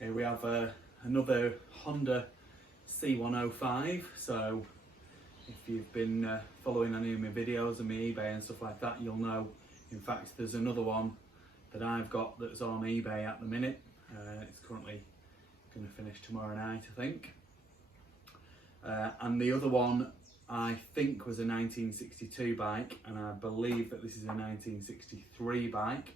Here we have another Honda C105. So if you've been following any of my videos and my eBay and stuff like that, you'll know. In fact, there's another one that I've got that's on eBay at the minute. It's currently going to finish tomorrow night, I think. And the other one I think was a 1962 bike, and I believe that this is a 1963 bike.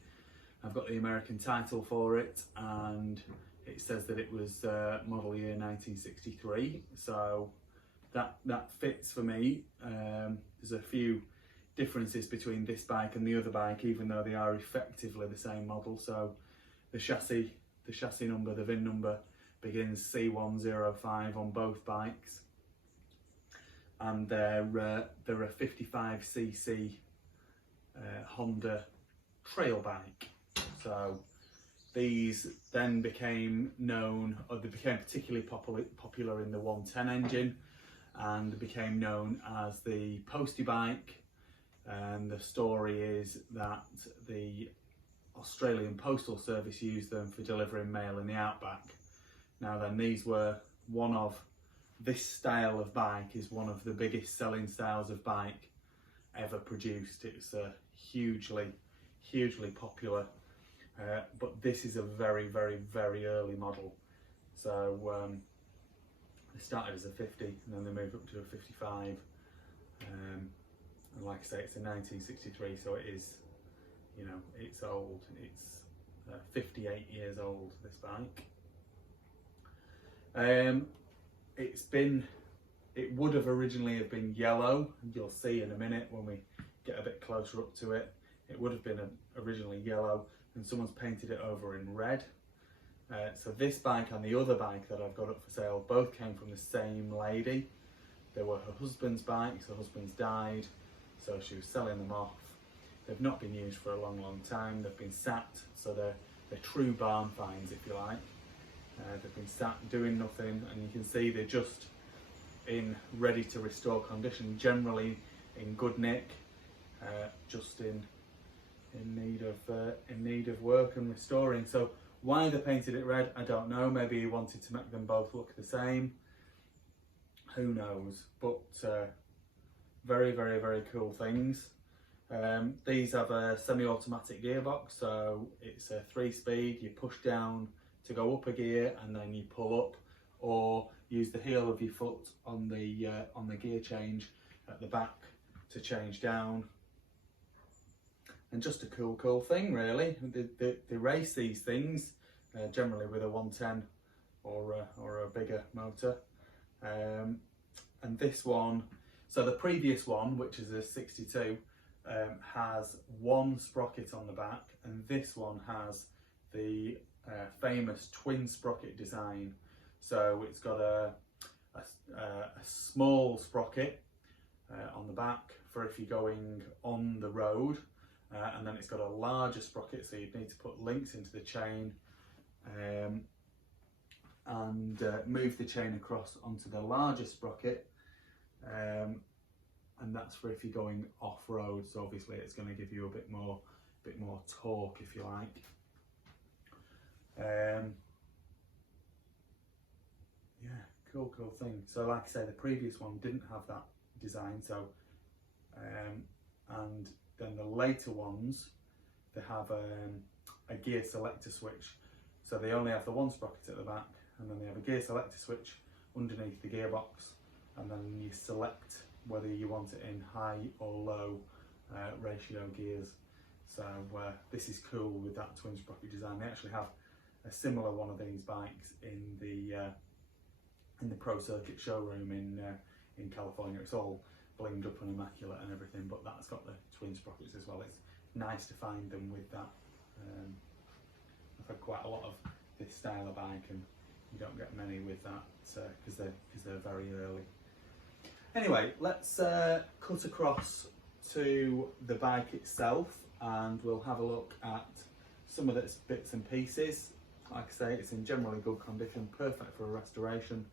I've got the American title for it, and it says that it was model year 1963, so that fits for me. There's a few differences between this bike and the other bike, even though they are effectively the same model. So the chassis number, the VIN number begins C105 on both bikes, and they're a 55cc Honda trail bike. So these then became known, or they became particularly popular in the 110 engine, and became known as the postie bike. And the story is that the Australian Postal Service used them for delivering mail in the outback. Now then, this style of bike is one of the biggest selling styles of bike ever produced. It's hugely popular. But this is a very early model. So they started as a 50 and then they moved up to a 55. And like I say, it's a 1963, so it is, you know, it's old. It's 58 years old, this bike. It would have originally have been yellow. You'll see in a minute when we get a bit closer up to it. It would have been originally yellow, and someone's painted it over in red. So this bike and the other bike that I've got up for sale both came from the same lady. They were her husband's bikes. Her husband's died, so she was selling them off. They've not been used for a long time. They've been sat, so they're true barn finds, if you like. They've been sat doing nothing, and you can see they're just in ready to restore condition, generally in good nick, just in need of work and restoring. So why they painted it red, I don't know. Maybe he wanted to make them both look the same. Who knows? But very cool things. These have a semi-automatic gearbox, so it's a 3-speed. You push down to go up a gear, and then you pull up, or use the heel of your foot on the gear change at the back to change down. And just a cool thing, really. They race these things generally with a 110 or a bigger motor. And this one, so the previous one, which is a 62, has one sprocket on the back, and this one has the famous twin sprocket design. So it's got a small sprocket on the back for if you're going on the road. And then it's got a larger sprocket, so you'd need to put links into the chain and move the chain across onto the larger sprocket, and that's for if you're going off-road. So obviously it's going to give you a bit more torque, if you like. Yeah, cool thing. So like I say, the previous one didn't have that design, so and then the later ones, they have a gear selector switch. So they only have the one sprocket at the back, and then they have a gear selector switch underneath the gearbox, and then you select whether you want it in high or low ratio gears. So this is cool with that twin sprocket design. They actually have a similar one of these bikes in the Pro Circuit showroom in California. It's all blinged up and immaculate and everything, but that's got the twin sprockets as well. It's nice to find them with that. I've had quite a lot of this style of bike, and you don't get many with that because they're very early. Anyway, let's cut across to the bike itself, and we'll have a look at some of its bits and pieces. Like I say, it's in generally good condition, perfect for a restoration,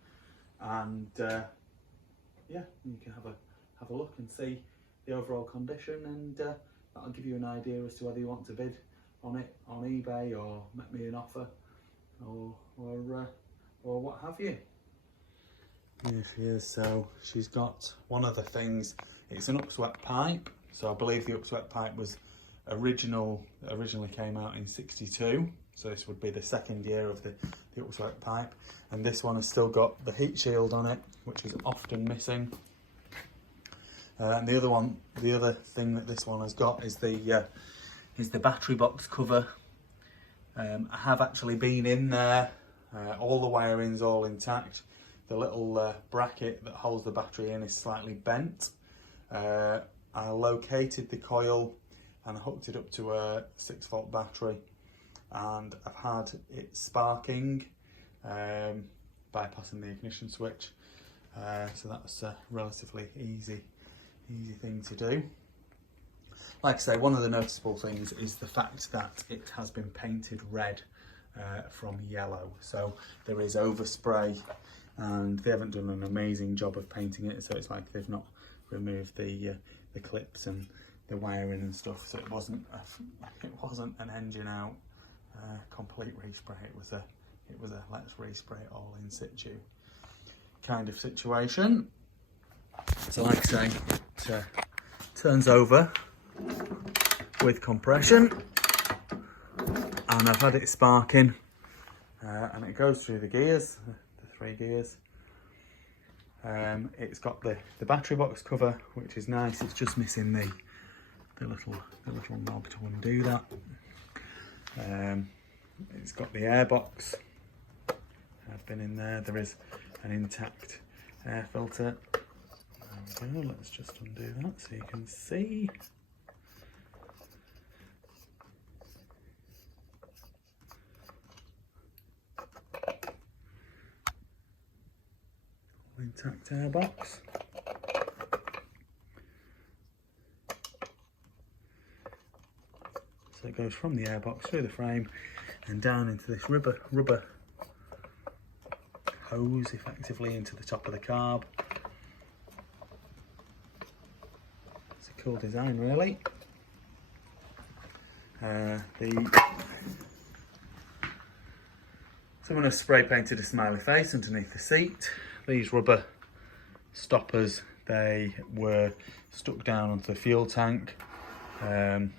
and yeah, you can have a look and see the overall condition, and that'll give you an idea as to whether you want to bid on it on eBay or make me an offer. or what have you. Here she is. So she's got one of the things, it's an upswept pipe. So I believe the upswept pipe was originally came out in 62. So this would be the second year of the upswept pipe. And this one has still got the heat shield on it, which is often missing. And the other thing that this one has got is the battery box cover. I have actually been in there. All the wiring's all intact. The little bracket that holds the battery in is slightly bent. I located the coil and I hooked it up to a 6-volt battery, and I've had it sparking, bypassing the ignition switch. So that's a relatively easy thing to do. Like I say, one of the noticeable things is the fact that it has been painted red from yellow. So there is overspray, and they haven't done an amazing job of painting it. So it's like they've not removed the clips and the wiring and stuff. So it wasn't an engine out complete respray. It was a let's respray it all in situ kind of situation. So like I say, it turns over with compression, and I've had it sparking, and it goes through the gears, the 3 gears. It's got the battery box cover, which is nice. It's just missing the little knob to undo that. It's got the air box. I've been in there. There is an intact air filter. There we go. Let's just undo that so you can see. Intact air box. So it goes from the airbox through the frame and down into this rubber hose, effectively into the top of the carb. It's a cool design, really. Someone has spray painted a smiley face underneath the seat. These rubber stoppers, they were stuck down onto the fuel tank. The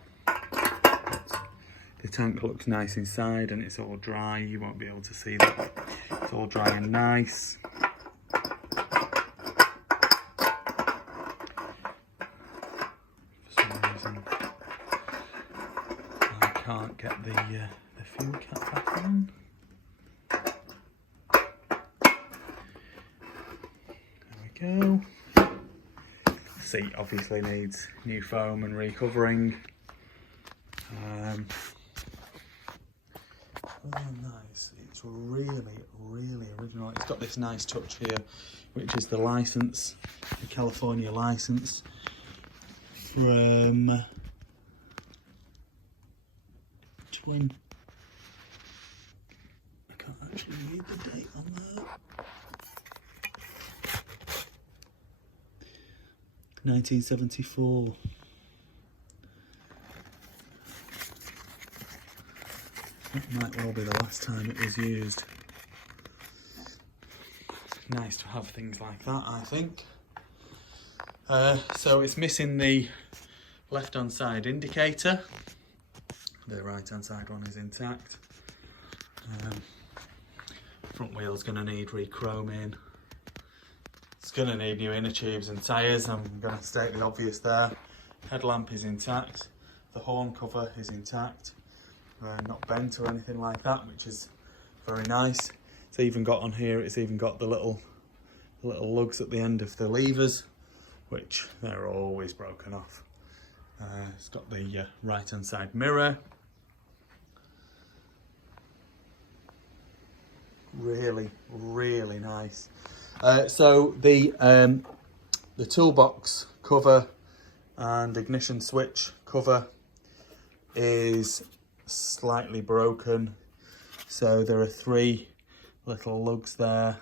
tank looks nice inside and it's all dry. You won't be able to see that. It's all dry and nice. For some reason, I can't get the fuel cap back on. Go. Seat obviously needs new foam and recovering. Nice. It's really original. It's got this nice touch here, which is the license, the California license from I can't actually read the date on there. 1974. That might well be the last time it was used. Nice to have things like that, I think. So it's missing the left-hand side indicator. The right-hand side one is intact. Front wheel's going to need re-chroming. It's going to need new inner tubes and tyres. I'm going to state the obvious there. Headlamp is intact. The horn cover is intact. Not bent or anything like that, which is very nice. It's even got on here, it's even got the little lugs at the end of the levers, which they're always broken off. It's got the right hand side mirror. Really nice. So the toolbox cover and ignition switch cover is slightly broken, so there are 3 little lugs there,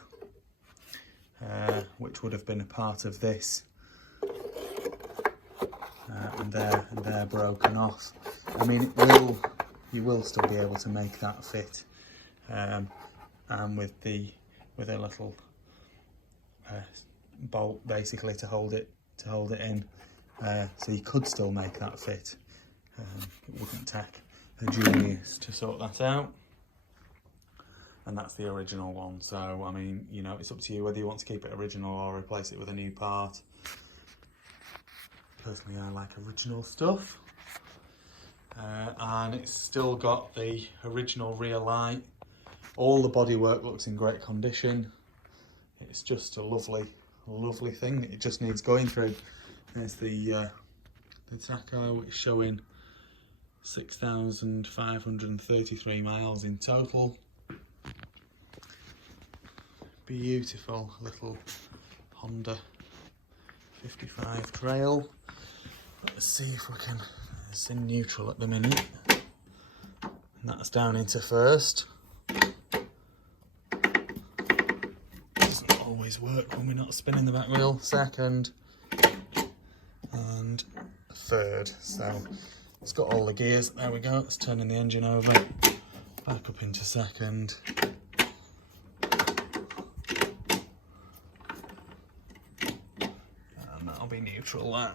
which would have been a part of this, and they're broken off. I mean, you will still be able to make that fit and with a little bolt basically to hold it in. So you could still make that fit. It wouldn't take a genius to sort that out. And that's the original one. So I mean, you know, it's up to you whether you want to keep it original or replace it with a new part. Personally, I like original stuff. And it's still got the original rear light. All the bodywork looks in great condition. It's just a lovely thing. It just needs going through. There's the tacho. It's showing 6,533 miles in total. Beautiful little Honda 55 trail. Let's see if we can. It's in neutral at the minute. And that's down into first. Doesn't always work when we're not spinning the back wheel. Second and third. So it's got all the gears. There we go. It's turning the engine over. Back up into second. And that'll be neutral, that.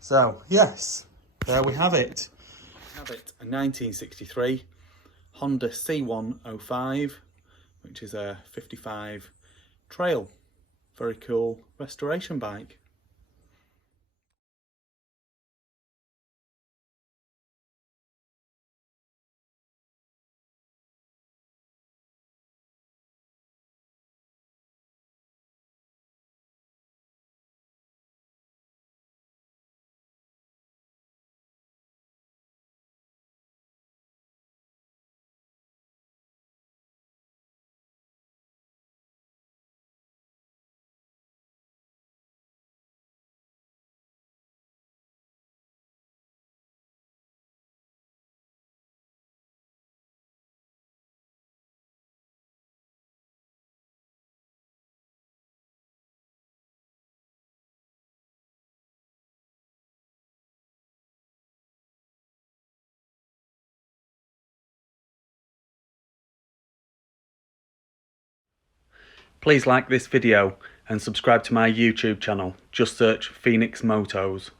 So, yes, there we have it. A 1963 Honda C105, which is a 55 trail. Very cool restoration bike. Please like this video and subscribe to my YouTube channel. Just search Phoenix Motos.